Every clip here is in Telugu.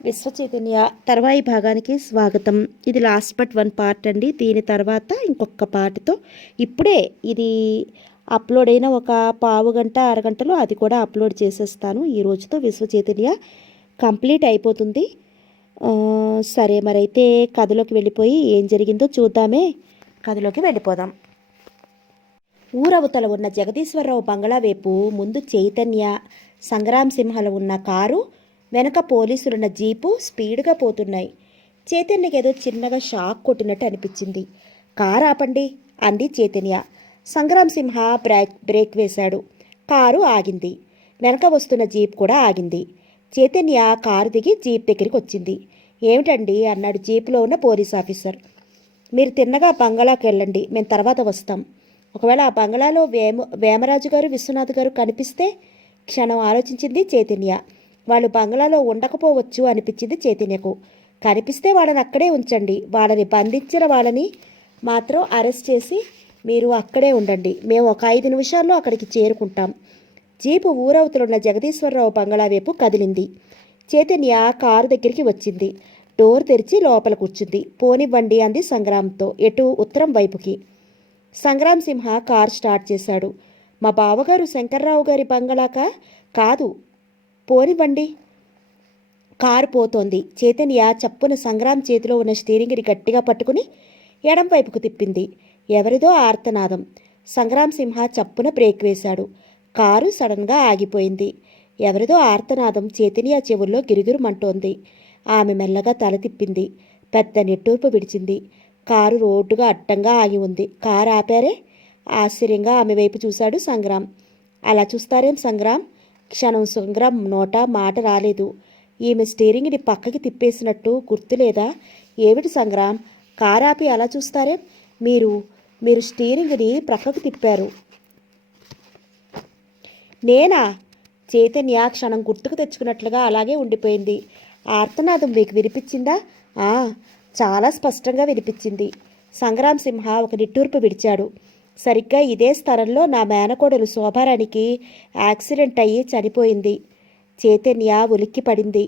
విశ్వచైతన్య తర్వాయి భాగానికి స్వాగతం. ఇది లాస్ట్ బట్ వన్ పార్ట్ అండి. దీని తర్వాత ఇంకొక పార్ట్తో ఇప్పుడే ఇది అప్లోడ్ అయిన ఒక పావు గంట అరగంటలో అది కూడా అప్లోడ్ చేసేస్తాను. ఈ రోజుతో విశ్వచైతన్య కంప్లీట్ అయిపోతుంది. సరే మరైతే కథలోకి వెళ్ళిపోయి ఏం జరిగిందో చూద్దామే. కథలోకి వెళ్ళిపోదాం. ఊరవతల ఉన్న జగదీశ్వరరావు బంగళా వైపు ముందు చైతన్య, సంగ్రామ్ సింహలు ఉన్న కారు, వెనక పోలీసులున్న జీపు స్పీడ్గా పోతున్నాయి. చైతన్యకి ఏదో చిన్నగా షాక్ కొట్టినట్టు అనిపించింది. కారు ఆపండి అంది చైతన్య. సంగ్రామ్ సింహ బ్రేక్ వేశాడు. కారు ఆగింది. వెనక వస్తున్న జీప్ కూడా ఆగింది. చైతన్య కారు దిగి జీప్ దగ్గరికి వచ్చింది. ఏమిటండి అన్నాడు జీపులో ఉన్న పోలీస్ ఆఫీసర్. మీరు తిన్నగా బంగళాకి వెళ్ళండి, మేము తర్వాత వస్తాం. ఒకవేళ ఆ బంగళాలో వేమరాజు గారు, విశ్వనాథ్ గారు కనిపిస్తే? క్షణం ఆలోచించింది చైతన్య. వాళ్ళు బంగ్లాలో ఉండకపోవచ్చు అనిపించింది చైతన్యకు. కనిపిస్తే వాళ్ళని అక్కడే ఉంచండి, వాళ్ళని బంధించిన వాళ్ళని మాత్రం అరెస్ట్ చేసి మీరు అక్కడే ఉండండి. మేము ఒక 5 నిమిషాల్లో అక్కడికి చేరుకుంటాం. జీపు ఊరవతలున్న జగదీశ్వరరావు బంగ్లా వైపు కదిలింది. చైతన్య కారు దగ్గరికి వచ్చింది. డోర్ తెరిచి లోపల కూర్చుంది. పోనివ్వండి అంది సంగ్రామ్తో. ఎటు? ఉత్తరం వైపుకి. సంగ్రామ్ సింహ కార్ స్టార్ట్ చేశాడు. మా బావగారు శంకర్రావు గారి బంగళాకా? కాదు, పోనివ్వండి. కారు పోతోంది. చైతన్య చప్పున సంగ్రామ్ చేతిలో ఉన్న స్టీరింగ్ని గట్టిగా పట్టుకుని ఎడం వైపుకు తిప్పింది. ఎవరిదో ఆర్తనాదం. సంగ్రామ్ సింహ చప్పున బ్రేక్ వేశాడు. కారు సడన్గా ఆగిపోయింది. ఎవరిదో ఆర్తనాదం చైతన్య చెవుల్లో గిరిగిరుమంటోంది. ఆమె మెల్లగా తల తిప్పింది. పెద్ద నిట్టూర్పు విడిచింది. కారు రోడ్డుగా అడ్డంగా ఆగి ఉంది. కారు ఆపారే? ఆశ్చర్యంగా ఆమె వైపు చూశాడు సంగ్రామ్. అలా చూస్తారేం సంగ్రామ్? క్షణం సంగ్రామ్ నోట మాట రాలేదు. ఈమె స్టీరింగ్ని పక్కకి తిప్పేసినట్టు గుర్తులేదా? ఏమిటి సంగ్రామ్, కారాపి అలా చూస్తారే? మీరు స్టీరింగ్ని ప్రక్కకు తిప్పారు. నేనా? చైతన్య క్షణం గుర్తుకు తెచ్చుకున్నట్లుగా అలాగే ఉండిపోయింది. ఆర్తనాదం మీకు వినిపించిందా? చాలా స్పష్టంగా వినిపించింది. సంగ్రామ్ సింహ ఒక నిట్టూర్పు విడిచాడు. సరిగ్గా ఇదే స్థలంలో నా మేనకోడలు శోభారానికి యాక్సిడెంట్ అయ్యి చనిపోయింది. చైతన్య ఉలిక్కి పడింది.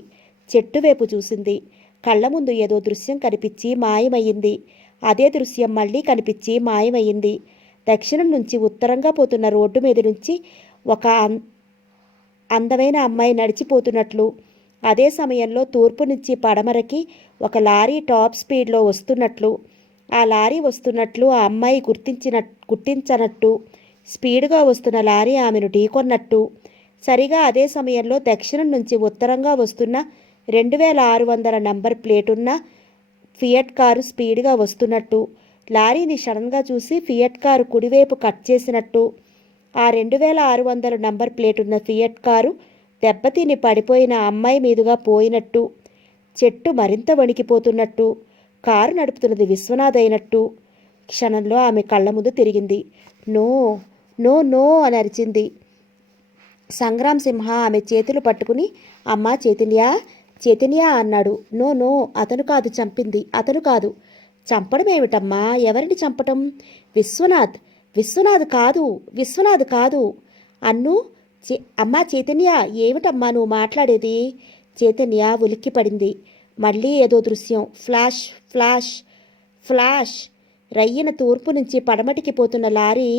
చెట్టు వైపు చూసింది. కళ్ళ ముందు ఏదో దృశ్యం కనిపించి మాయమయ్యింది. అదే దృశ్యం మళ్ళీ కనిపించి మాయమయ్యింది. దక్షిణం నుంచి ఉత్తరంగా పోతున్న రోడ్డు మీద నుంచి ఒక అందమైన అమ్మాయి నడిచిపోతున్నట్లు, అదే సమయంలో తూర్పు నుంచి పడమరకి ఒక లారీ టాప్ స్పీడ్లో వస్తున్నట్లు, ఆ లారీ వస్తున్నట్లు ఆ అమ్మాయి గుర్తించనట్టు, స్పీడ్గా వస్తున్న లారీ ఆమెను ఢీకొన్నట్టు, సరిగా అదే సమయంలో దక్షిణం నుంచి ఉత్తరంగా వస్తున్న 2600 నంబర్ ప్లేటున్న ఫియట్ కారు స్పీడ్గా వస్తున్నట్టు, లారీని సడన్గా చూసి ఫియట్ కారు కుడివైపు కట్ చేసినట్టు, ఆ 2600 నంబర్ ప్లేటున్న ఫియట్ కారు దెబ్బతిని పడిపోయిన అమ్మాయి మీదుగా పోయినట్టు, చెట్టు మరింత వణికిపోతున్నట్టు, కారు నడుపుతున్నది విశ్వనాథ్ అయినట్టు. క్షణంలో ఆమె కళ్ళ ముందు తిరిగింది. నో నో నో అని అరిచింది. సంగ్రామ్ సింహ ఆమె చేతులు పట్టుకుని అమ్మా చైతన్య అన్నాడు. నో నో, అతను కాదు చంపింది, అతను కాదు. చంపడం ఏమిటమ్మా? ఎవరిని చంపటం? విశ్వనాథ్ కాదు అన్ను. అమ్మా చైతన్య, ఏమిటమ్మా నువ్వు మాట్లాడేది? చైతన్య ఉలిక్కి పడింది. మళ్ళీ ఏదో దృశ్యం. Flash flash flash. రయ్యన తూర్పు నుంచి పడమటికి పోతున్న లారీ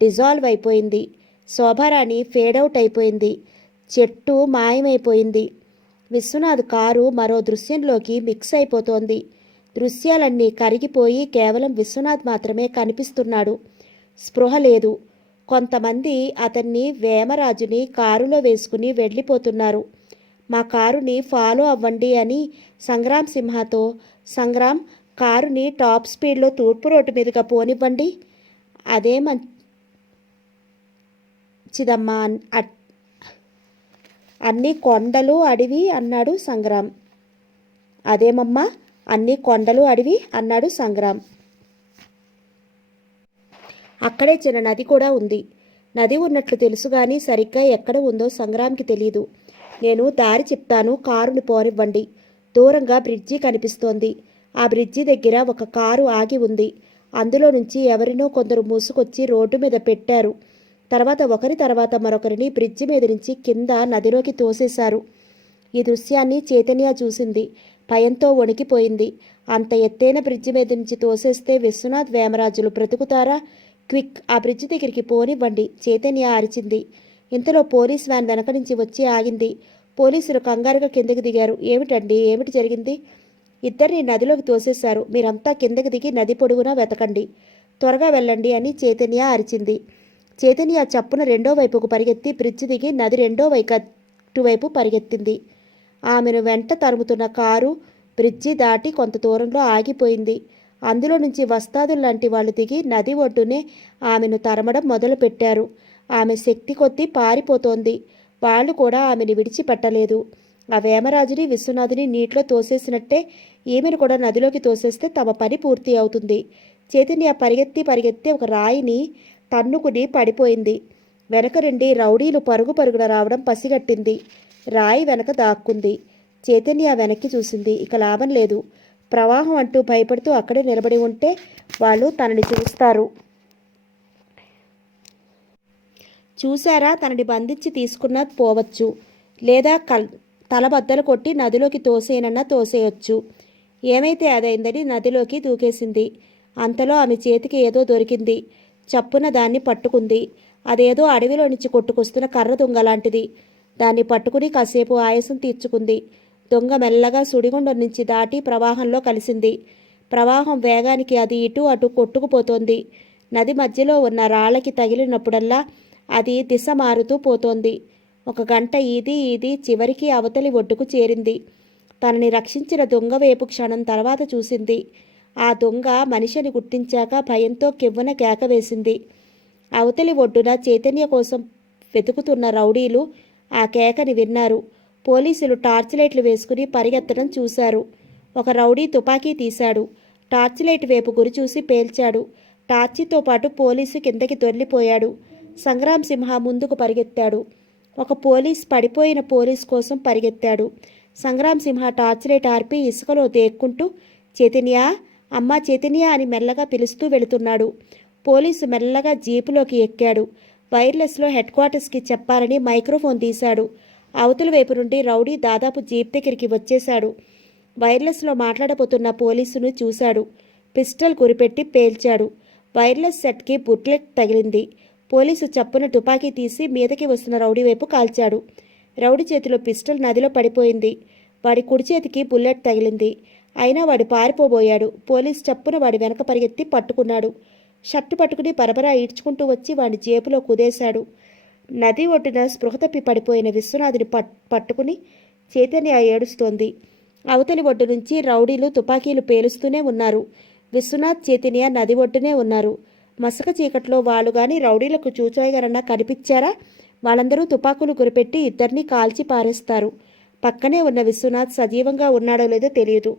డిజాల్వ్ అయిపోయింది. శోభారాణి ఫేడౌట్ అయిపోయింది. చెట్టు మాయమైపోయింది. విశ్వనాథ్ కారు మరో దృశ్యంలోకి మిక్స్ అయిపోతోంది. దృశ్యాలన్నీ కరిగిపోయి కేవలం విశ్వనాథ్ మాత్రమే కనిపిస్తున్నాడు. స్పృహ లేదు. కొంతమంది అతన్ని, వేమరాజుని కారులో వేసుకుని వెళ్ళిపోతున్నారు. మా కారుని ఫాలో అవ్వండి అని సంగ్రామ్ సింహతో, సంగ్రామ్ కారుని టాప్ స్పీడ్లో తూర్పు రోడ్డు మీదుగా పోనివ్వండి. అదే మంచిదమ్మా. అన్ని కొండలు అడవి అన్నాడు సంగ్రామ్. అదేమమ్మా, అన్ని కొండలు అడవి అన్నాడు సంగ్రామ్. అక్కడే చిన్న నది కూడా ఉంది. నది ఉన్నట్లు తెలుసు కానీ సరిగ్గా ఎక్కడ ఉందో సంగ్రామ్కి తెలియదు. నేను దారి చెప్తాను, కారుని పోనివ్వండి. దూరంగా బ్రిడ్జి కనిపిస్తోంది. ఆ బ్రిడ్జి దగ్గర ఒక కారు ఆగి ఉంది. అందులో నుంచి ఎవరినో కొందరు మూసుకొచ్చి రోడ్డు మీద పెట్టారు. తర్వాత ఒకరి తర్వాత మరొకరిని బ్రిడ్జి మీద నుంచి కింద నదిలోకి తోసేశారు. ఈ దృశ్యాన్ని చైతన్య చూసింది. భయంతో వణికిపోయింది. అంత ఎత్తైన బ్రిడ్జి మీద నుంచి తోసేస్తే విశ్వనాథ్ వేమరాజులు బ్రతుకుతారా? క్విక్, ఆ బ్రిడ్జి దగ్గరికి పోనివ్వండి, చైతన్య అరిచింది. ఇంతలో పోలీస్ వ్యాన్ వెనక నుంచి వచ్చి ఆగింది. పోలీసులు కంగారుగా కిందకి దిగారు. ఏమిటండి, ఏమిటి జరిగింది? ఇద్దరిని నదిలోకి తోసేశారు. మీరంతా కిందకి దిగి నది పొడుగునా వెతకండి, త్వరగా వెళ్ళండి అని చైతన్య అరిచింది. చైతన్య చప్పున రెండో వైపుకు పరిగెత్తి బ్రిడ్జి దిగి నది రెండో వైపు పరిగెత్తింది. ఆమెను వెంట తరుముతున్న కారు బ్రిడ్జి దాటి కొంత దూరంలో ఆగిపోయింది. అందులో నుంచి వస్తాదుల్లాంటి వాళ్ళు దిగి నది ఒడ్డునే ఆమెను తరమడం మొదలుపెట్టారు. ఆమె శక్తి కొద్దీ పారిపోతోంది. వాళ్ళు కూడా ఆమెను విడిచిపెట్టలేదు. ఆ వేమరాజుని విశ్వనాథుని నీటిలో తోసేసినట్టే ఈమెను కూడా నదిలోకి తోసేస్తే తమ పని పూర్తి అవుతుంది. చైతన్య పరిగెత్తి ఒక రాయిని తన్నుకుని పడిపోయింది. వెనక నుండి రౌడీలు పరుగున రావడం పసిగట్టింది. రాయి వెనక దాక్కుంది. చైతన్య వెనక్కి చూసింది. ఇక లాభం లేదు. ప్రవాహం అంటూ భయపడుతూ అక్కడే నిలబడి ఉంటే వాళ్ళు తనని చూస్తారు. చూశారా, తనని బంధించి తీసుకున్న పోవచ్చు, లేదా తలబద్దలు కొట్టి నదిలోకి తోసేయనన్నా తోసేయొచ్చు. ఏమైతే అదైందని నదిలోకి దూకేసింది. అంతలో ఆమె చేతికి ఏదో దొరికింది. చప్పున దాన్ని పట్టుకుంది. అదేదో అడవిలో నుంచి కొట్టుకొస్తున్న కర్ర దొంగ లాంటిది. దాన్ని పట్టుకుని కాసేపు ఆయాసం తీర్చుకుంది. దొంగ మెల్లగా సుడిగుండం నుంచి దాటి ప్రవాహంలో కలిసింది. ప్రవాహం వేగానికి అది ఇటు అటు కొట్టుకుపోతోంది. నది మధ్యలో ఉన్న రాళ్ళకి తగిలినప్పుడల్లా అది దిశ మారుతూ పోతోంది. ఒక గంట ఇది చివరికి అవతలి ఒడ్డుకు చేరింది. తనని రక్షించిన దొంగ వైపు క్షణం తర్వాత చూసింది. ఆ దొంగ మనిషిని గుర్తించాక భయంతో కెవ్వున కేక వేసింది. అవతలి ఒడ్డున చైతన్య కోసం వెతుకుతున్న రౌడీలు ఆ కేకని విన్నారు. పోలీసులు టార్చ్ లైట్లు వేసుకుని పరిగెత్తడం చూశారు. ఒక రౌడీ తుపాకీ తీశాడు. టార్చ్ లైట్ వైపు గురి చూసి పేల్చాడు. టార్చితో పాటు పోలీసు కిందకి దొర్లిపోయాడు. సంగ్రామ్ సింహ ముందుకు పరిగెత్తాడు. ఒక పోలీస్ పడిపోయిన పోలీస్ కోసం పరిగెత్తాడు. సంగ్రామ్ సింహ టార్చ్ లైట్ ఆర్పి ఇసుకలో దేక్కుంటూ చైతన్య, అమ్మా చైతన్య అని మెల్లగా పిలుస్తూ వెళుతున్నాడు. పోలీసు మెల్లగా జీపులోకి ఎక్కాడు. వైర్లెస్లో హెడ్ క్వార్టర్స్కి చెప్పాలని మైక్రోఫోన్ తీశాడు. అవతల వైపు నుండి రౌడీ దాదాపు జీప్ దగ్గరికి వచ్చేశాడు. వైర్లెస్లో మాట్లాడబోతున్న పోలీసును చూశాడు. పిస్టల్ గురిపెట్టి పేల్చాడు. వైర్లెస్ సెట్కి బుల్లెట్ తగిలింది. పోలీసు చప్పున తుపాకీ తీసి మీదకి వస్తున్న రౌడీ వైపు కాల్చాడు. రౌడీ చేతిలో పిస్టల్ నదిలో పడిపోయింది. వాడి కుడి చేతికి బుల్లెట్ తగిలింది. అయినా వాడు పారిపోబోయాడు. పోలీసు చప్పున వాడి వెనక పరిగెత్తి పట్టుకున్నాడు. షర్టు పట్టుకుని బరబరా ఈడ్చుకుంటూ వచ్చి వాడి జేబులో కుదేశాడు. నది ఒడ్డున స్పృహ తప్పి పడిపోయిన విశ్వనాథుని పట్టుకుని చైతన్య ఏడుస్తోంది. అవతలి ఒడ్డు నుంచి రౌడీలు తుపాకీలు పేలుస్తూనే ఉన్నారు. విశ్వనాథ్, చైతన్య నది ఒడ్డునే ఉన్నారు. మసక చీకట్లో వాళ్ళు గాని రౌడీలకు చూచోయగారన్నా కనిపించారా? వాళ్ళందరూ తుపాకులు గురిపెట్టి ఇద్దరిని కాల్చి పారేస్తారు. పక్కనే ఉన్న విశ్వనాథ్ సజీవంగా ఉన్నాడో లేదో తెలియదు.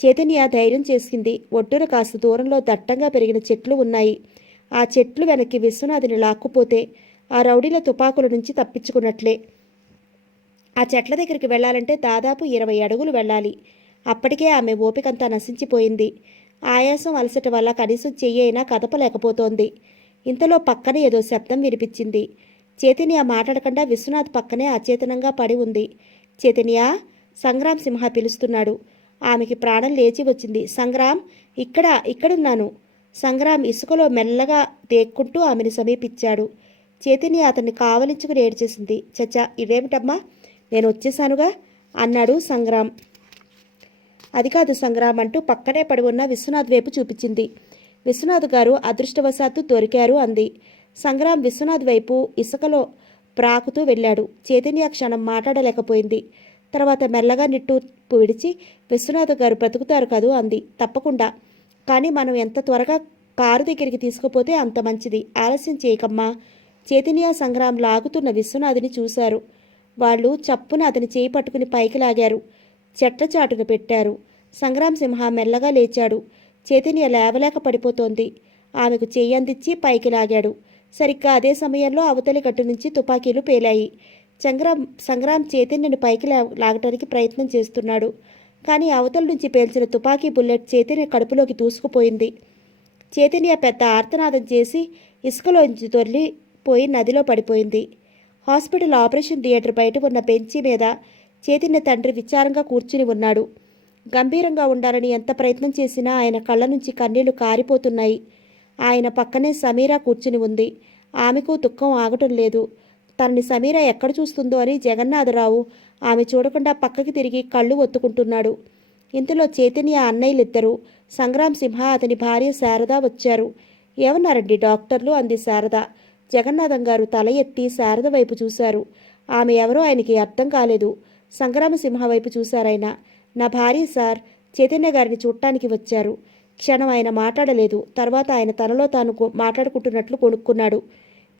చైతన్య ధైర్యం చేసింది. ఒడ్డున కాస్త దూరంలో దట్టంగా పెరిగిన చెట్లు ఉన్నాయి. ఆ చెట్లు వెనక్కి విశ్వనాథుని లాక్కుపోతే ఆ రౌడీల తుపాకుల నుంచి తప్పించుకున్నట్లే. ఆ చెట్ల దగ్గరికి వెళ్లాలంటే దాదాపు 20 అడుగులు వెళ్ళాలి. అప్పటికే ఆమె ఓపికంతా నశించిపోయింది. ఆయాసం అలసట వల్ల కనీసం చెయ్యైనా కదపలేకపోతోంది. ఇంతలో పక్కన ఏదో శబ్దం వినిపించింది. చైతన్య మాట్లాడకుండా విశ్వనాథ్ పక్కనే అచేతనంగా పడి ఉంది. చైతన్య, సంగ్రామ్ సింహ పిలుస్తున్నాడు. ఆమెకి ప్రాణం లేచి వచ్చింది. సంగ్రామ్, ఇక్కడున్నాను. సంగ్రామ్ ఇసుకలో మెల్లగా దేక్కుంటూ ఆమెను సమీపించాడు. చైతన్య అతన్ని కావలించుకుని ఏడ్చేసింది. చచ్చా, ఇదేమిటమ్మా, నేను వచ్చేశానుగా అన్నాడు సంగ్రామ్. అది కాదు సంగ్రామ్ అంటూ పక్కనే పడి ఉన్న విశ్వనాథ్ వైపు చూపించింది. విశ్వనాథ్ గారు అదృష్టవశాత్తు దొరికారు అంది. సంగ్రామ్ విశ్వనాథ్ వైపు ఇసుకలో ప్రాకుతూ వెళ్ళాడు. చైతన్య క్షణం మాట్లాడలేకపోయింది. తర్వాత మెల్లగా నిట్టూర్పు విడిచి విశ్వనాథ్ గారు బ్రతుకుతారు కదూ అంది. తప్పకుండా, కానీ మనం ఎంత త్వరగా కారు దగ్గరికి తీసుకుపోతే అంత మంచిది. ఆలస్యం చేయకమ్మా. చైతన్య, సంగ్రామ్ లాగుతున్న విశ్వనాథుని చూశారు. వాళ్ళు చప్పున అతని చేయి పట్టుకుని పైకి లాగారు. చెట్ల చాటున పెట్టారు. సంగ్రామ్ సింహ మెల్లగా లేచాడు. చైతన్య లేవలేక పడిపోతోంది. ఆమెకు చెయ్యి అందించి పైకి లాగాడు. సరిగ్గా అదే సమయంలో అవతలి గట్టు నుంచి తుపాకీలు పేలాయి. సంగ్రామ్ చైతన్యను పైకి లాగటానికి ప్రయత్నం చేస్తున్నాడు. కానీ అవతల నుంచి పేల్చిన తుపాకీ బుల్లెట్ చైతన్య కడుపులోకి దూసుకుపోయింది. చైతన్య పెద్ద ఆర్తనాదం చేసి ఇసుకలోంచి దొర్లిపోయి నదిలో పడిపోయింది. హాస్పిటల్ ఆపరేషన్ థియేటర్ బయట ఉన్న బెంచి మీద చైతన్య తండ్రి విచారంగా కూర్చుని ఉన్నాడు. గంభీరంగా ఉండాలని ఎంత ప్రయత్నం చేసినా ఆయన కళ్ళ నుంచి కన్నీళ్లు కారిపోతున్నాయి. ఆయన పక్కనే సమీరా కూర్చుని ఉంది. ఆమెకు దుఃఖం ఆగటం లేదు. తనని సమీర ఎక్కడ చూస్తుందో అని జగన్నాథరావు ఆమె చూడకుండా పక్కకి తిరిగి కళ్ళు ఒత్తుకుంటున్నాడు. ఇంతలో చైతన్య అన్నయ్యలిద్దరూ, సంగ్రామ్ సింహ అతని భార్య శారద వచ్చారు. ఏమన్నారండి డాక్టర్లు అంది శారద. జగన్నాథం గారు తల ఎత్తి శారద వైపు చూశారు. ఆమె ఎవరో ఆయనకి అర్థం కాలేదు. సంగ్రామసింహ వైపు చూశారాయన. నా భార్య సార్, చైతన్య గారిని చూడటానికి వచ్చారు. క్షణం ఆయన మాట్లాడలేదు. తర్వాత ఆయన తనలో తాను మాట్లాడుకుంటున్నట్లు కొనుక్కున్నాడు.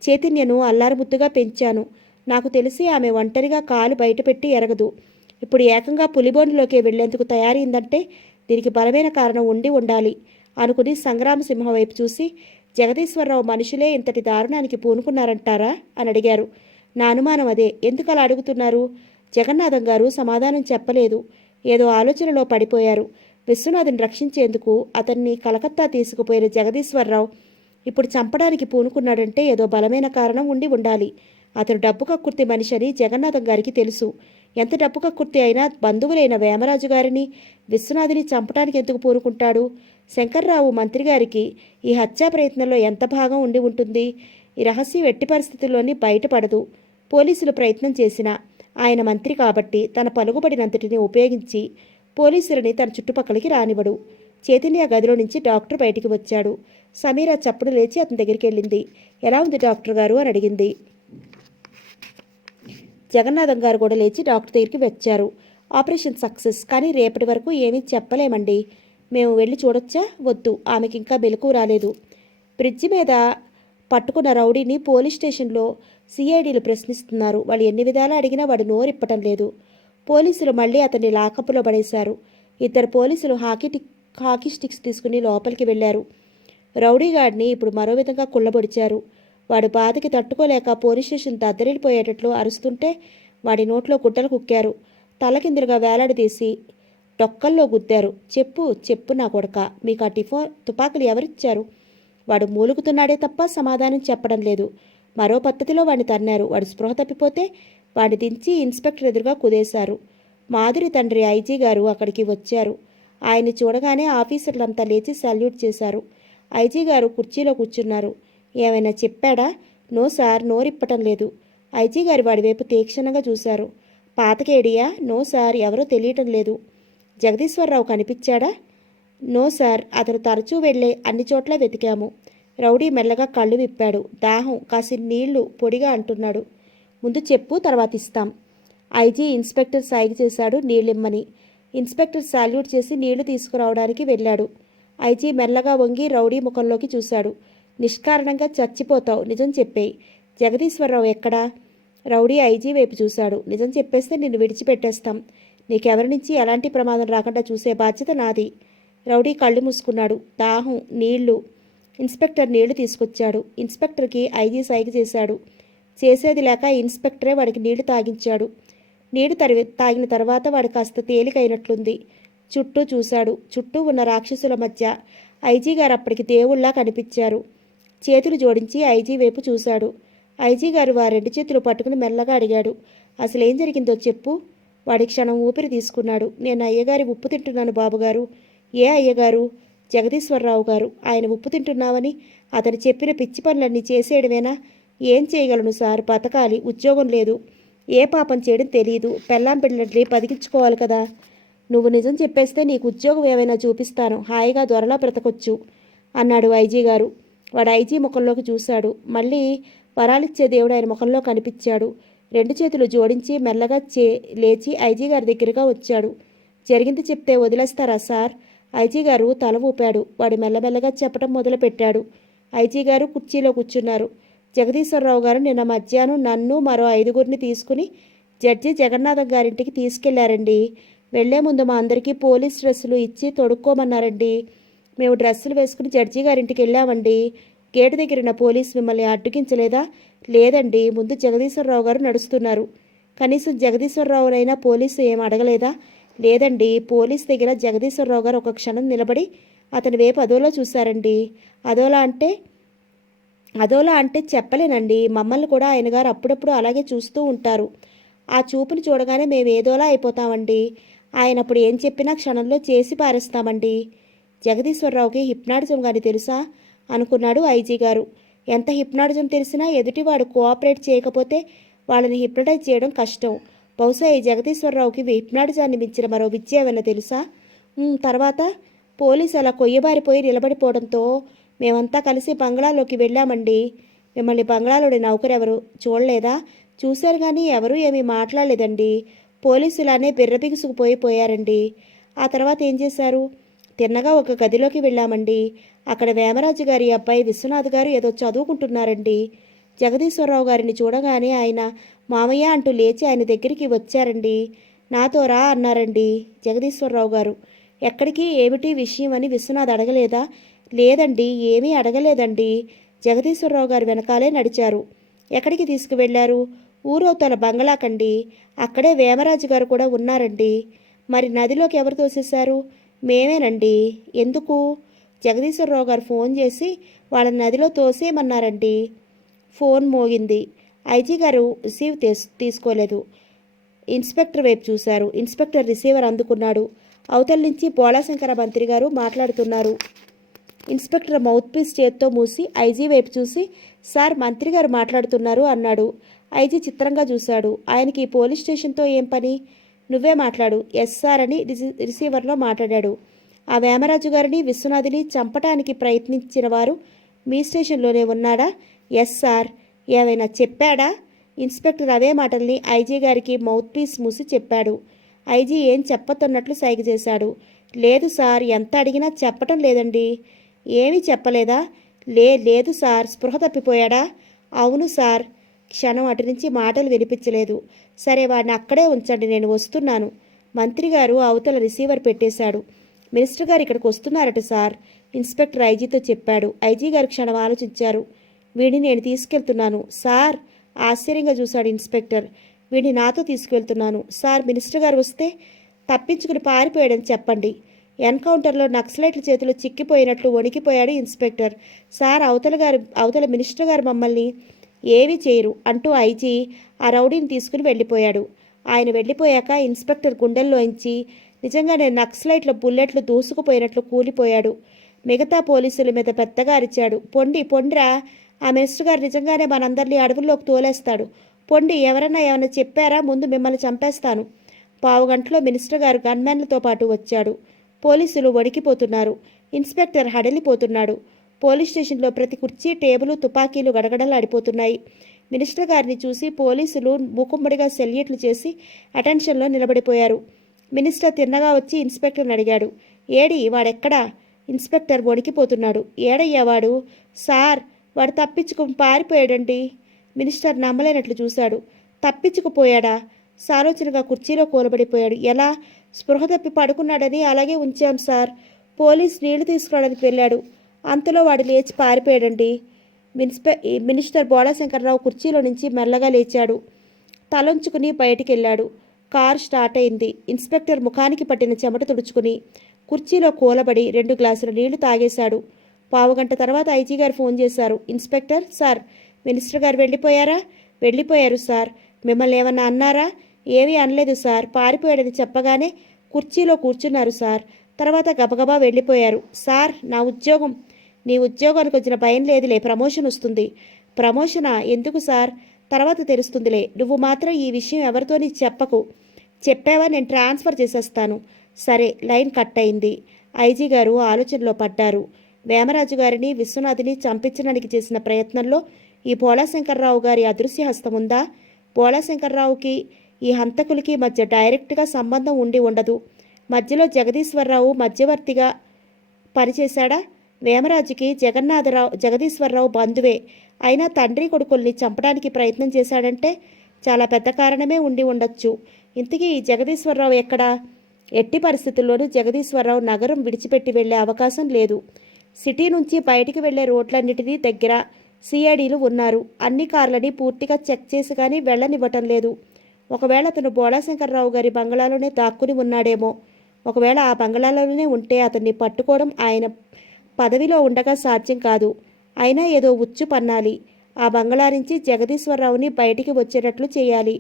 చైతన్యను అల్లారుముద్దుగా పెంచాను. నాకు తెలిసి ఆమె ఒంటరిగా కాలు బయటపెట్టి ఎరగదు. ఇప్పుడు ఏకంగా పులిబోనులోకి వెళ్లేందుకు తయారైందంటే దీనికి బలమైన కారణం ఉండి ఉండాలి అనుకుని సంగ్రామసింహ వైపు చూసి, జగదీశ్వరరావు మనుషులే ఇంతటి దారుణానికి పూనుకున్నారంటారా అని అడిగారు. నా అనుమానం అదే. ఎందుకు అలా అడుగుతున్నారు? జగన్నాథం గారు సమాధానం చెప్పలేదు. ఏదో ఆలోచనలో పడిపోయారు. విశ్వనాథుని రక్షించేందుకు అతన్ని కలకత్తా తీసుకుపోయిన జగదీశ్వరరావు ఇప్పుడు చంపడానికి పూనుకున్నాడంటే ఏదో బలమైన కారణం ఉండి ఉండాలి. అతను డబ్బు కక్కుర్తి మనిషి అని జగన్నాథం గారికి తెలుసు. ఎంత డబ్బు కక్కుర్తి అయినా బంధువులైన వేమరాజు గారిని, విశ్వనాథుని చంపడానికి ఎందుకు పూనుకుంటాడు? శంకర్రావు మంత్రి గారికి ఈ హత్యా ప్రయత్నంలో ఎంత భాగం ఉండి ఉంటుంది? ఈ రహస్యం ఎట్టి పరిస్థితుల్లోని బయటపడదు. పోలీసులు ప్రయత్నం చేసినా ఆయన మంత్రి కాబట్టి తన పలుకుబడినంతటిని ఉపయోగించి పోలీసులని తన చుట్టుపక్కలకి రానివ్వడు. చైతన్య గదిలో నుంచి డాక్టర్ బయటికి వచ్చాడు. సమీర చప్పుడు లేచి అతని దగ్గరికి వెళ్ళింది. ఎలా ఉంది డాక్టర్ గారు అని అడిగింది. జగన్నాథం గారు కూడా లేచి డాక్టర్ దగ్గరికి వచ్చారు. ఆపరేషన్ సక్సెస్, కానీ రేపటి వరకు ఏమీ చెప్పలేమండి. మేము వెళ్ళి చూడొచ్చా? వద్దు, ఆమెకి ఇంకా మెలకువ రాలేదు. బ్రిడ్జి మీద పట్టుకున్న రౌడీని పోలీస్ స్టేషన్లో సిఐడీలు ప్రశ్నిస్తున్నారు. వాళ్ళు ఎన్ని విధాలు అడిగినా వాడు నోరిప్పటం లేదు. పోలీసులు మళ్ళీ అతన్ని లాకప్లో పడేశారు. ఇద్దరు పోలీసులు హాకీ స్టిక్స్ తీసుకుని లోపలికి వెళ్లారు. రౌడీగాడిని ఇప్పుడు మరో విధంగా కుళ్ళబొడిచారు. వాడు బాధకి తట్టుకోలేక పోలీస్ స్టేషన్ దద్దరిల్లిపోయేటట్లు అరుస్తుంటే వాడి నోట్లో గుడ్డలు కుక్కారు. తలకిందులుగా వేలాడదీసి డొక్కల్లో గుద్దారు. చెప్పు చెప్పు నా కొడక, మీకు ఆ తుపాకులు ఎవరిచ్చారు? వాడు మూలుగుతున్నాడే తప్ప సమాధానం చెప్పడం లేదు. మరో పద్ధతిలో వాడిని తన్నారు. వాడు స్పృహ తప్పిపోతే వాడిని దించి ఇన్స్పెక్టర్ ఎదురుగా కుదేశారు. మాధురి తండ్రి ఐజీ గారు అక్కడికి వచ్చారు. ఆయన్ని చూడగానే ఆఫీసర్లంతా లేచి సాల్యూట్ చేశారు. ఐజీ గారు కుర్చీలో కూర్చున్నారు. ఏమైనా చెప్పాడా? నో సార్, నోరిప్పటం లేదు. ఐజీ గారు వాడి వైపు తీక్షణంగా చూశారు. పాతకేడియా? నో సార్, ఎవరో తెలియటం లేదు. జగదీశ్వరరావు కనిపించాడా? నో సార్, అతను తరచూ వెళ్లే అన్ని చోట్ల వెతికాము. రౌడీ మెల్లగా కళ్ళు విప్పాడు. దాహం, కాసి నీళ్లు పొడిగా అంటున్నాడు. ముందు చెప్పు, తర్వాత ఇస్తాం. ఐజీ ఇన్స్పెక్టర్ సాయిగ చేశాడు నీళ్ళిమ్మని. ఇన్స్పెక్టర్ సాల్యూట్ చేసి నీళ్లు తీసుకురావడానికి వెళ్ళాడు. ఐజీ మెల్లగా వంగి రౌడీ ముఖంలోకి చూశాడు. నిష్కారణంగా చచ్చిపోతావు, నిజం చెప్పేయి. జగదీశ్వరరావు ఎక్కడా? రౌడీ ఐజీ వైపు చూశాడు. నిజం చెప్పేస్తే నిన్ను విడిచిపెట్టేస్తాం. నీకెవరి నుంచి ఎలాంటి ప్రమాదం రాకుండా చూసే బాధ్యత నాది. రౌడీ కళ్ళు మూసుకున్నాడు. దాహం, నీళ్లు. ఇన్స్పెక్టర్ నీళ్లు తీసుకొచ్చాడు. ఇన్స్పెక్టర్కి ఐజీ సైగ చేశాడు. చేసేది లేక ఇన్స్పెక్టరే వాడికి నీళ్లు తాగించాడు. నీళ్లు తాగిన తర్వాత వాడు కాస్త తేలికైనట్లుంది. చుట్టూ చూశాడు. చుట్టూ ఉన్న రాక్షసుల మధ్య ఐజీ గారు అప్పటికి దేవుళ్లా కనిపించారు. చేతులు జోడించి ఐజీ వైపు చూశాడు. ఐజీ గారు వారి రెండు చేతులు పట్టుకుని మెల్లగా అడిగాడు, అసలేం జరిగిందో చెప్పు. వాడి క్షణం ఊపిరి తీసుకున్నాడు. నేను అయ్యగారి ఉప్పు తింటున్నాను బాబుగారు. ఏ అయ్యగారు? జగదీశ్వరరావు గారు. ఆయన ఉప్పు తింటున్నావని అతను చెప్పిన పిచ్చి పనులన్నీ చేసేయడమేనా? ఏం చేయగలను సార్, బతకాలి, ఉద్యోగం లేదు, ఏ పాపం చేయడం తెలియదు, పెళ్ళాం బిడ్డలని బతికించుకోవాలి కదా. నువ్వు నిజం చెప్పేస్తే నీకు ఉద్యోగం ఏమైనా చూపిస్తాను, హాయిగా దొరలా బ్రతకొచ్చు అన్నాడు ఐజీ గారు. వాడు ఐజీ ముఖంలోకి చూశాడు. మళ్ళీ వరాలిచ్చే దేవుడు ఆయన ముఖంలో కనిపించాడు. రెండు చేతులు జోడించి మెల్లగా లేచి ఐజీ గారి దగ్గరగా వచ్చాడు. జరిగింది చెప్తే వదిలేస్తారా సార్? ఐజీ గారు తల ఊపాడు. వాడు మెల్లమెల్లగా చెప్పడం మొదలుపెట్టాడు. ఐజీ గారు కుర్చీలో కూర్చున్నారు. జగదీశ్వరరావు గారు నిన్న మధ్యాహ్నం నన్ను మరో 5గురిని తీసుకుని జడ్జి జగన్నాథం గారింటికి తీసుకెళ్లారండి. వెళ్లే ముందు మా అందరికీ పోలీస్ డ్రెస్సులు ఇచ్చి తొడుక్కోమన్నారండి. మేము డ్రెస్సులు వేసుకుని జడ్జి గారింటికి వెళ్ళామండి. గేటు దగ్గర పోలీస్ మిమ్మల్ని అడ్డుకించలేదా? లేదండి, ముందు జగదీశ్వరరావు గారు నడుస్తున్నారు. కనీసం జగదీశ్వరరావునైనా పోలీసు ఏం అడగలేదా? లేదండి, పోలీస్ దగ్గర జగదీశ్వరరావు గారు ఒక క్షణం నిలబడి అతని వైపు అదోలా చూశారండి. అదోలా అంటే చెప్పలేనండి. మమ్మల్ని కూడా ఆయన గారు అప్పుడప్పుడు అలాగే చూస్తూ ఉంటారు. ఆ చూపుని చూడగానే మేము ఏదోలా అయిపోతామండి. ఆయన అప్పుడు ఏం చెప్పినా క్షణంలో చేసి పారేస్తామండి. జగదీశ్వరరావుకి హిప్నాటిజం గాని తెలుసా అనుకున్నాడు ఐజీ గారు. ఎంత హిప్నాటిజం తెలిసినా ఎదుటివాడు కోఆపరేట్ చేయకపోతే వాళ్ళని హిప్నటైజ్ చేయడం కష్టం. బహుశా ఈ జగదీశ్వరరావుకి హిప్నాటిజాన్ని మించిన మరో విద్య ఏమైనా తెలుసా? తర్వాత పోలీసు అలా కొయ్యబారిపోయి నిలబడిపోవడంతో మేమంతా కలిసి బంగ్లాలోకి వెళ్ళామండి. మిమ్మల్ని బంగ్లాలోని నౌకరెవరు చూడలేదా? చూశారు కానీ ఎవరూ ఏమీ మాట్లాడలేదండి. పోలీసులానే బిర్రబిగుసుకుపోయారండి. ఆ తర్వాత ఏం చేశారు? తిన్నగా ఒక గదిలోకి వెళ్ళామండి. అక్కడ వేమరాజు గారి అబ్బాయి విశ్వనాథ్ గారు ఏదో చదువుకుంటున్నారండి. జగదీశ్వరరావు గారిని చూడగానే ఆయన మామయ్య అంటూ లేచి ఆయన దగ్గరికి వచ్చారండి. నాతో రా అన్నారండి జగదీశ్వరరావు గారు. ఎక్కడికి, ఏమిటి విషయం అని విశ్వనాథ్ అడగలేదా? లేదండి, ఏమీ అడగలేదండి. జగదీశ్వరరావు గారు వెనకాలే నడిచారు. ఎక్కడికి తీసుకువెళ్లారు? ఊరవతల బంగళాకండి. అక్కడే వేమరాజు గారు కూడా ఉన్నారండి. మరి నదిలోకి ఎవరు తోసేశారు? మేమేనండి. ఎందుకు? జగదీశ్వరరావు గారు ఫోన్ చేసి వాళ్ళని నదిలో తోసేయమన్నారండి. ఫోన్ మోగింది. ఐజీ గారు రిసీవ్ తీసుకోలేదు. ఇన్స్పెక్టర్ వైపు చూశారు. ఇన్స్పెక్టర్ రిసీవర్ అందుకున్నాడు. అవతల నుంచి బోళాశంకర మంత్రి గారు మాట్లాడుతున్నారు. ఇన్స్పెక్టర్ మౌత్ పీస్ చేత్తో మూసి ఐజీ వైపు చూసి, సార్ మంత్రి గారు మాట్లాడుతున్నారు అన్నాడు. ఐజీ చిత్రంగా చూశాడు. ఆయనకి పోలీస్ స్టేషన్తో ఏం పని? నువ్వే మాట్లాడు. ఎస్ సార్ అని రిసీవర్లో మాట్లాడాడు. ఆ వేమరాజు గారిని విశ్వనాథిని చంపటానికి ప్రయత్నించిన వారు మీ స్టేషన్లోనే ఉన్నాడా? Yes sir. ఏమైనా చెప్పాడా? ఇన్స్పెక్టర్ అవే మాటల్ని ఐజీ గారికి మౌత్ పీస్ మూసి చెప్పాడు. ఐజీ ఏం చెప్పతున్నట్లు సైగ చేశాడు. లేదు సార్, ఎంత అడిగినా చెప్పటం లేదండి. ఏమీ చెప్పలేదా? లేదు సార్. స్పృహ తప్పిపోయాడా? అవును సార్. క్షణం అటు నుంచి మాటలు వినిపించలేదు. సరే, వాడిని అక్కడే ఉంచండి, నేను వస్తున్నాను. మంత్రి గారు అవతల రిసీవర్ పెట్టేశాడు. మినిస్టర్ గారు ఇక్కడికి వస్తున్నారట సార్, ఇన్స్పెక్టర్ ఐజీతో చెప్పాడు. ఐజీ గారు క్షణం ఆలోచించారు. వీడిని నేను తీసుకెళ్తున్నాను సార్. ఆశ్చర్యంగా చూశాడు ఇన్స్పెక్టర్. వీడిని నాతో తీసుకెళ్తున్నాను సార్. మినిస్టర్ గారు వస్తే తప్పించుకుని పారిపోయాడని చెప్పండి. ఎన్కౌంటర్లో నక్సలైట్ల చేతిలో చిక్కిపోయినట్లు వణికిపోయాడు ఇన్స్పెక్టర్. సార్, అవతల మినిస్టర్ గారు మమ్మల్ని ఏమీ చేయరు అంటూ ఐజీ ఆ రౌడీని తీసుకుని వెళ్ళిపోయాడు. ఆయన వెళ్ళిపోయాక ఇన్స్పెక్టర్ గుండెల్లోంచి నిజంగానే నక్సలైట్ల బుల్లెట్లు దూసుకుపోయినట్లు కూలిపోయాడు. మిగతా పోలీసుల మీద పెద్దగా అరిచాడు. పొండిరా, ఆ మినిస్టర్ గారు నిజంగానే మనందరినీ అడవుల్లోకి తోలేస్తాడు. పొండి, ఏమన్నా చెప్పారా? ముందు మిమ్మల్ని చంపేస్తాను. పావుగంటలో మినిస్టర్ గారు గన్మెన్లతో పాటు వచ్చాడు. పోలీసులు వణికిపోతున్నారు. ఇన్స్పెక్టర్ హడలిపోతున్నాడు. పోలీస్ స్టేషన్లో ప్రతి కుర్చీ, టేబుల్, తుపాకీలు గడగడలాడిపోతున్నాయి. మినిస్టర్ గారిని చూసి పోలీసులు మూకుమ్మడిగా సెల్యూట్లు చేసి అటెన్షన్లో నిలబడిపోయారు. మినిస్టర్ తిన్నగా వచ్చి ఇన్స్పెక్టర్ని అడిగాడు. ఏడి, వాడెక్కడా? ఇన్స్పెక్టర్ వణికిపోతున్నాడు. ఏడయ్యా వాడు? సార్, వాడు తప్పించుకుని పారిపోయాడండి. మినిస్టర్ నమ్మలేనట్లు చూశాడు. తప్పించుకుపోయాడా? సాలోచనగా కుర్చీలో కూలబడిపోయాడు. ఎలా? స్పృహ తప్పి పడుకున్నాడని అలాగే ఉంచాం సార్. పోలీస్ నీళ్లు తీసుకురావడానికి వెళ్ళాడు. అంతలో వాడు లేచి పారిపోయాడండి. మినిస్టర్ బోళాశంకర్రావు కుర్చీలో నుంచి మెల్లగా లేచాడు. తలొంచుకుని బయటికి వెళ్ళాడు. కారు స్టార్ట్ అయింది. ఇన్స్పెక్టర్ ముఖానికి పట్టిన చెమట తుడుచుకుని కుర్చీలో కూలబడి 2 గ్లాసుల నీళ్లు తాగేశాడు. పావుగంట తర్వాత ఐజీ గారు ఫోన్ చేశారు. ఇన్స్పెక్టర్, సార్, మినిస్టర్ గారు వెళ్ళిపోయారా? వెళ్ళిపోయారు సార్. మిమ్మల్ని ఏమన్నా అన్నారా? ఏమీ అనలేదు సార్. పారిపోయాడని చెప్పగానే కుర్చీలో కూర్చున్నారు సార్. తర్వాత గబగబా వెళ్ళిపోయారు. సార్, నా ఉద్యోగం. నీ ఉద్యోగానికి వచ్చిన భయం లేదులే, ప్రమోషన్ వస్తుంది. ప్రమోషనా? ఎందుకు సార్? తర్వాత తెలుస్తుందిలే. నువ్వు మాత్రం ఈ విషయం ఎవరితోని చెప్పకు. చెప్పావా నేను ట్రాన్స్ఫర్ చేసేస్తాను. సరే. లైన్ కట్ అయింది. ఐజీ గారు ఆలోచనలో పడ్డారు. వేమరాజు గారిని, విశ్వనాథిని చంపించడానికి చేసిన ప్రయత్నంలో ఈ బోళాశంకర్రావు గారి అదృశ్య హస్తం ఉందా? బోళాశంకర్రావుకి ఈ హంతకులకి మధ్య డైరెక్ట్గా సంబంధం ఉండి ఉండదు. మధ్యలో జగదీశ్వరరావు మధ్యవర్తిగా పనిచేశాడా? వేమరాజుకి జగదీశ్వరరావు బంధువే అయినా తండ్రి కొడుకుల్ని చంపడానికి ప్రయత్నం చేశాడంటే చాలా పెద్ద కారణమే ఉండి ఉండొచ్చు. ఇంతకీ ఈ జగదీశ్వరరావు ఎక్కడా? ఎట్టి పరిస్థితుల్లోనూ జగదీశ్వరరావు నగరం విడిచిపెట్టి వెళ్లే అవకాశం లేదు. సిటీ నుంచి బయటికి వెళ్లే రోడ్లన్నిటినీ దగ్గర సిఐడీలు ఉన్నారు. అన్ని కార్లని పూర్తిగా చెక్ చేసి కానీ వెళ్ళనివ్వటం లేదు. ఒకవేళ అతను బోళాశంకర్రావు గారి బంగళాలోనే దాక్కుని ఉన్నాడేమో. ఒకవేళ ఆ బంగళాలోనే ఉంటే అతన్ని పట్టుకోవడం ఆయన పదవిలో ఉండగా సాధ్యం కాదు. అయినా ఏదో ఉచ్చు పన్నాలి. ఆ బంగళా నుంచి జగదీశ్వరరావుని బయటికి వచ్చేటట్లు చేయాలి.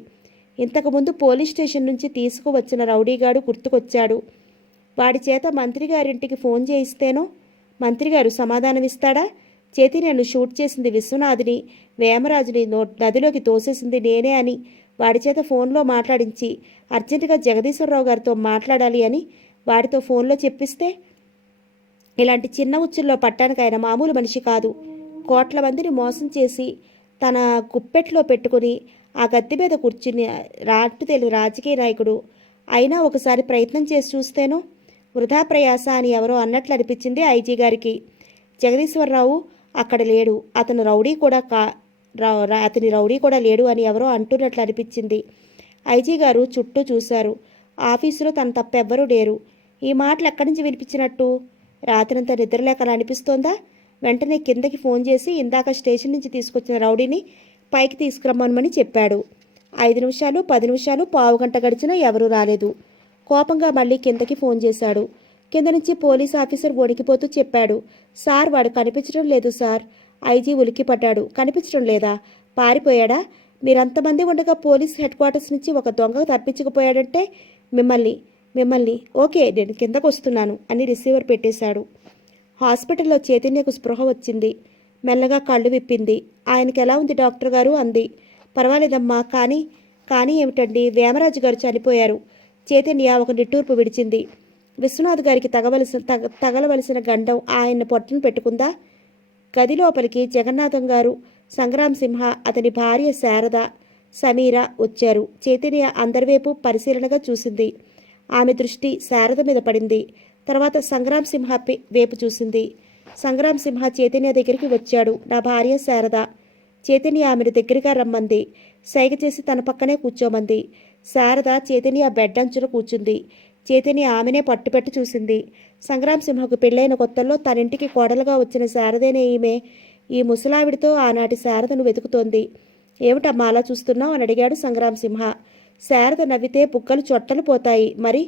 ఇంతకుముందు పోలీస్ స్టేషన్ నుంచి తీసుకువచ్చిన రౌడీగాడు గుర్తుకొచ్చాడు. వాడి చేత మంత్రి గారింటికి ఫోన్ చేయిస్తేనో మంత్రిగారు సమాధానమిస్తాడా? చైతన్యను షూట్ చేసింది విశ్వనాథుని, వేమరాజుని నదిలోకి తోసేసింది నేనే అని వాడి చేత ఫోన్లో మాట్లాడించి అర్జెంటుగా జగదీశ్వరరావు గారితో మాట్లాడాలి అని వాడితో ఫోన్లో చెప్పిస్తే? ఇలాంటి చిన్న ఉచ్చుల్లో పట్టానికి ఆయన మామూలు మనిషి కాదు. కోట్ల మందిని మోసం చేసి తన గుప్పెట్లో పెట్టుకుని ఆ గద్దె మీద కూర్చుని రాటుతేలి రాజకీయ నాయకుడు. అయినా ఒకసారి ప్రయత్నం చేసి చూస్తేనో? వృధా ప్రయాస అని ఎవరో అన్నట్లు అనిపించింది ఐజీ గారికి. జగదీశ్వరరావు అక్కడ లేడు, అతని రౌడీ కూడా లేడు అని ఎవరో అంటున్నట్లు అనిపించింది. ఐజీ గారు చుట్టూ చూశారు. ఆఫీసులో తన తప్పెవ్వరూ లేరు. ఈ మాటలు ఎక్కడి నుంచి వినిపించినట్టు? రాత్రంతా నిద్రలేక అనిపిస్తోందా? వెంటనే కిందకి ఫోన్ చేసి ఇందాక స్టేషన్ నుంచి తీసుకొచ్చిన రౌడీని పైకి తీసుకురమ్మని చెప్పాడు. 5 నిమిషాలు, 10 నిమిషాలు, పావుగంట గడిచినా ఎవరూ రాలేదు. కోపంగా మళ్ళీ కిందకి ఫోన్ చేశాడు. కింద నుంచి పోలీస్ ఆఫీసర్ వణికిపోతూ చెప్పాడు, సార్ వాడు కనిపించడం లేదు సార్. ఐజీ ఉలిక్కిపడ్డాడు. కనిపించడం లేదా? పారిపోయాడా? మీరంతమంది ఉండగా పోలీస్ హెడ్ క్వార్టర్స్ నుంచి ఒక దొంగ తప్పించకపోయాడంటే మిమ్మల్ని ఓకే నేను కిందకు వస్తున్నాను అని రిసీవర్ పెట్టేశాడు. హాస్పిటల్లో చైతన్యకు స్పృహ వచ్చింది. మెల్లగా కళ్ళు విప్పింది. ఆయనకి ఎలా ఉంది డాక్టర్ గారు అంది. పర్వాలేదమ్మా, కానీ ఏమిటండి, వేమరాజు గారు చనిపోయారు. చైతన్య ఒక నిట్టూర్పు విడిచింది. విశ్వనాథ్ గారికి తగలవలసిన గండం ఆయన పొట్టను పెట్టుకుందా? గది లోపలికి జగన్నాథం గారు, సంగ్రామ్ సింహ, అతని భార్య శారద, సమీర వచ్చారు. చైతన్య అందరివైపు పరిశీలనగా చూసింది. ఆమె దృష్టి శారద మీద పడింది. తర్వాత సంగ్రామ్ సింహ వైపు చూసింది. సంగ్రామ్ సింహ చైతన్య దగ్గరికి వచ్చాడు. నా భార్య శారద. చైతన్య ఆమెను దగ్గరగా రమ్మంది. సైగ చేసి తన పక్కనే కూర్చోమంది. శారద చైతన్య బెడ్ అంచున కూర్చుంది. చైతన్య ఆమెనే పట్టుపెట్టి చూసింది. సంగ్రామ్ సింహకు పెళ్ళైన కొత్తల్లో తనింటికి కోడలుగా వచ్చిన శారదేనే ఈమె. ఈ ముసలావిడితో ఆనాటి శారదను వెతుకుతోంది. ఏమిటమ్మా అలా చూస్తున్నావు అని అడిగాడు సంగ్రామ్ సింహ. శారద నవ్వితే బుగ్గలు చొట్టలు పోతాయి మరి?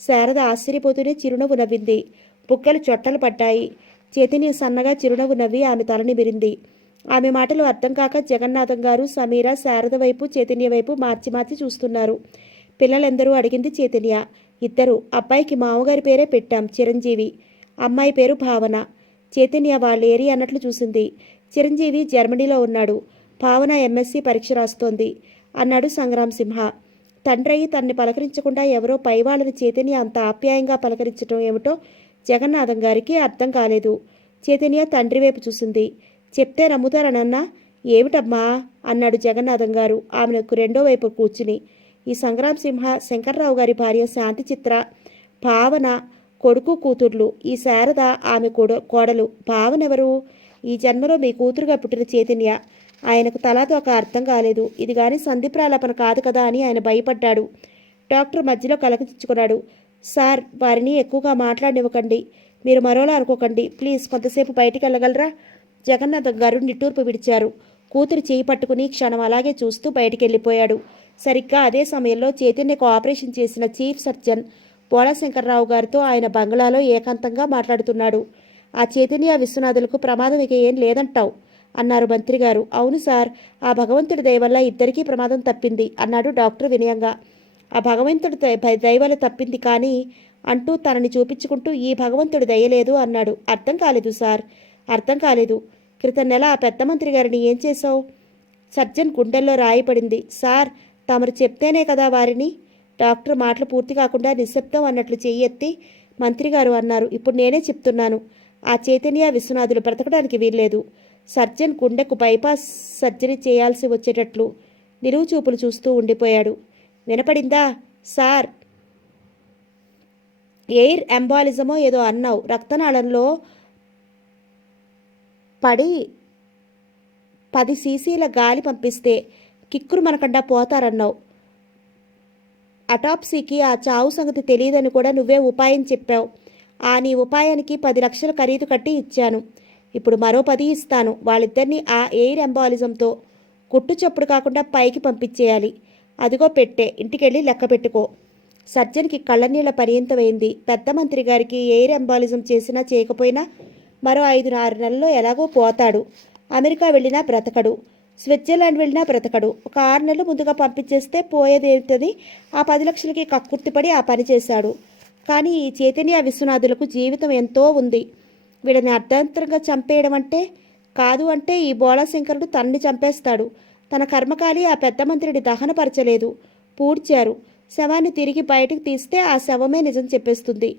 శారద ఆశ్చర్యపోతూనే చిరునవ్వు నవ్వింది. బుగ్గలు చొట్టలు పడ్డాయి. చైతన్య సన్నగా చిరునవ్వు నవ్వి ఆమె తలని మిరింది. ఆమె మాటలు అర్థం కాక జగన్నాథం గారు, సమీర శారద వైపు చైతన్య వైపు మార్చి చూస్తున్నారు. పిల్లలెందరూ అడిగింది చైతన్య. 2. అబ్బాయికి మామగారి పేరే పెట్టాం, చిరంజీవి. అమ్మాయి పేరు భావన. చైతన్య వాళ్ళ ఏరియా అన్నట్లు చూసింది. చిరంజీవి జర్మనీలో ఉన్నాడు. భావన ఎంఎస్సి పరీక్ష రాస్తోంది అన్నాడు సంగ్రామ్ సింహ. తండ్రయ్యి తన్ని పలకరించకుండా ఎవరో పైవాళ్ళని చైతన్య అంత ఆప్యాయంగా పలకరించడం ఏమిటో జగన్నాథం గారికి అర్థం కాలేదు. చైతన్య తండ్రి వైపు చూసింది. చెప్తే నమ్ముతారనన్నా? ఏమిటమ్మా అన్నాడు జగన్నాథం గారు ఆమెకు రెండో వైపు కూర్చుని. ఈ సంగ్రామ్ సింహ శంకర్రావు గారి భార్య శాంతి చిత్ర, భావన కొడుకు కూతుర్లు. ఈ శారద ఆమె కోడలు. భావనెవరు? ఈ జన్మలో మీ కూతురుగా పుట్టిన చైతన్య. ఆయనకు తలాతో ఒక అర్థం కాలేదు. ఇది కానీ సంధి ప్రాలాపన కాదు కదా అని ఆయన భయపడ్డాడు. డాక్టర్ మధ్యలో కలకరించుకున్నాడు. సార్, వారిని ఎక్కువగా మాట్లాడనివ్వకండి. మీరు మరోలా అనుకోకండి. ప్లీజ్ కొంతసేపు బయటికి వెళ్ళగలరా? జగన్నాథం గారు నిట్టూర్పు విడిచారు. కూతురు చేయి పట్టుకుని క్షణం అలాగే చూస్తూ బయటికి వెళ్ళిపోయాడు. సరిగ్గా అదే సమయంలో చైతన్యకు ఆపరేషన్ చేసిన చీఫ్ సర్జన్ బోళాశంకర్రావు గారితో ఆయన బంగ్లాలో ఏకాంతంగా మాట్లాడుతున్నాడు. ఆ చైతన్య విశ్వనాథులకు ప్రమాదం ఇక ఏం లేదంటావు అన్నారు మంత్రి గారు. అవును సార్, ఆ భగవంతుడి దయ వల్ల ఇద్దరికీ ప్రమాదం తప్పింది అన్నాడు డాక్టర్ వినయంగా. ఆ భగవంతుడి దయ వల్ల తప్పింది కానీ అంటూ తనని చూపించుకుంటూ ఈ భగవంతుడి దయలేదు అన్నాడు. అర్థం కాలేదు సార్, అర్థం కాలేదు. క్రితం నెల ఆ పెద్ద మంత్రి గారిని ఏం చేశావు? సర్జన్ గుండెల్లో రాయపడింది. సార్, తమరు చెప్తేనే కదా వారిని. డాక్టర్ మాటలు పూర్తి కాకుండా నిశ్శబ్దం అన్నట్లు చెయ్యెత్తి మంత్రిగారు అన్నారు. ఇప్పుడు నేనే చెప్తున్నాను. ఆ చైతన్య విశ్వనాథులు బ్రతకడానికి వీల్లేదు. సర్జన్ గుండెకు బైపాస్ సర్జరీ చేయాల్సి వచ్చేటట్లు నిలువు చూపులు చూస్తూ ఉండిపోయాడు. వినపడిందా సార్? ఎయిర్ ఎంబాలిజమో ఏదో అన్నావు. రక్తనాళంలో పడి 10 సీసీల గాలి పంపిస్తే కిక్కురు మనకుండా పోతారన్నావు. అటాప్సీకి ఆ చావు సంగతి తెలియదని కూడా నువ్వే ఉపాయం చెప్పావు. ఆ నీ ఉపాయానికి 10 లక్షలు ఖరీదు కట్టి ఇచ్చాను. ఇప్పుడు మరో 10 ఇస్తాను. వాళ్ళిద్దరినీ ఆ ఎయిర్ ఎంబాలిజంతో కుట్టు చప్పుడు కాకుండా పైకి పంపించేయాలి. అదిగో పెట్టే, ఇంటికెళ్ళి లెక్క పెట్టుకో. సర్జన్కి కళ్ళనీళ్ల పర్యంతమైంది. పెద్ద మంత్రి గారికి ఎయిర్ ఎంబాలిజం చేసినా చేయకపోయినా మరో 5-6 నెలల్లో ఎలాగో పోతాడు. అమెరికా వెళ్ళినా బ్రతకడు. స్విట్జర్లాండ్ వెళ్ళినా బ్రతకడు. ఒక 6 నెలలు ముందుగా పంపించేస్తే పోయేదేమిటని ఆ 10 లక్షలకి కక్కుర్తిపడి ఆ పని చేశాడు. కానీ ఈ చైతన్య విశ్వనాథులకు జీవితం ఎంతో ఉంది. వీళ్ళని అర్ధాంతరంగా చంపేయడం అంటే కాదు అంటే ఈ బోళాశంకరుడు తనని చంపేస్తాడు. తన కర్మకాలి ఆ పెద్ద మంత్రిని దహనపరచలేదు, పూడ్చారు. శవాన్ని తిరిగి బయటకు తీస్తే ఆ శవమే నిజం చెప్పేస్తుంది.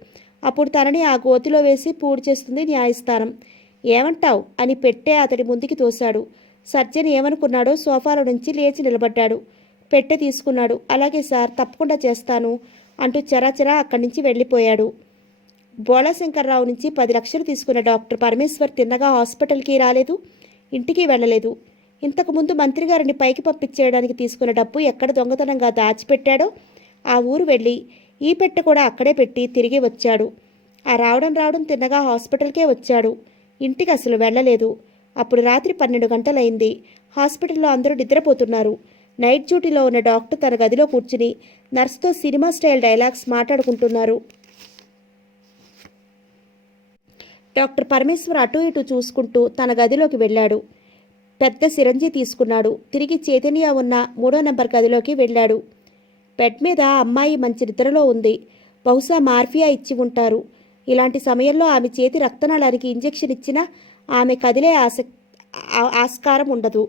అప్పుడు తనని ఆ గోతిలో వేసి పూడ్చేస్తుంది న్యాయస్థానం. ఏమంటావ్ అని పెట్టె అతడి ముందుకి తోశాడు. సర్జన్ ఏమనుకున్నాడో సోఫాలో నుంచి లేచి నిలబడ్డాడు. పెట్టె తీసుకున్నాడు. అలాగే సార్, తప్పకుండా చేస్తాను అంటూ చరాచరా అక్కడి నుంచి వెళ్ళిపోయాడు. బోళాశంకర్రావు నుంచి 10 లక్షలు తీసుకున్న డాక్టర్ పరమేశ్వర్ తిన్నగా హాస్పిటల్కి రాలేదు, ఇంటికి వెళ్ళలేదు. ఇంతకుముందు మంత్రి గారిని పైకి పంపించేయడానికి తీసుకున్న డబ్బు ఎక్కడ దొంగతనంగా దాచిపెట్టాడో ఆ ఊరు వెళ్ళి ఈ పెట్టె కూడా అక్కడే పెట్టి తిరిగి వచ్చాడు. ఆ రావడం తిన్నగా హాస్పిటల్కే వచ్చాడు, ఇంటికి అసలు వెళ్ళలేదు. అప్పుడు రాత్రి 12 గంటలైంది. హాస్పిటల్లో అందరూ నిద్రపోతున్నారు. నైట్ డ్యూటీలో ఉన్న డాక్టర్ తన గదిలో కూర్చుని నర్సుతో సినిమా స్టైల్ డైలాగ్స్ మాట్లాడుకుంటున్నారు. డాక్టర్ పరమేశ్వర్ అటూ ఇటూ చూసుకుంటూ తన గదిలోకి వెళ్ళాడు. పెద్ద సిరంజి తీసుకున్నాడు. తిరిగి చైతన్య ఉన్న 3వ నెంబర్ గదిలోకి వెళ్ళాడు. బెడ్ మీద అమ్మాయి మంచి నిద్రలో ఉంది. బహుశా మార్ఫియా ఇచ్చి ఉంటారు. ఇలాంటి సమయంలో ఆమె చేతి రక్తనాళానికి ఇంజెక్షన్ ఇచ్చినా ఆమె కదిలే ఆస్కారం ఉండదు.